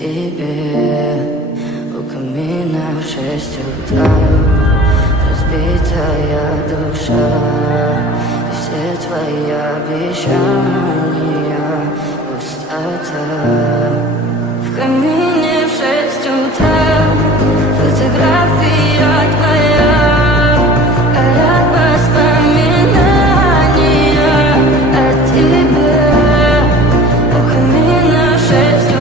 тебе у камина в 6 утра. Разбитая душа, и все твои обещания пустота.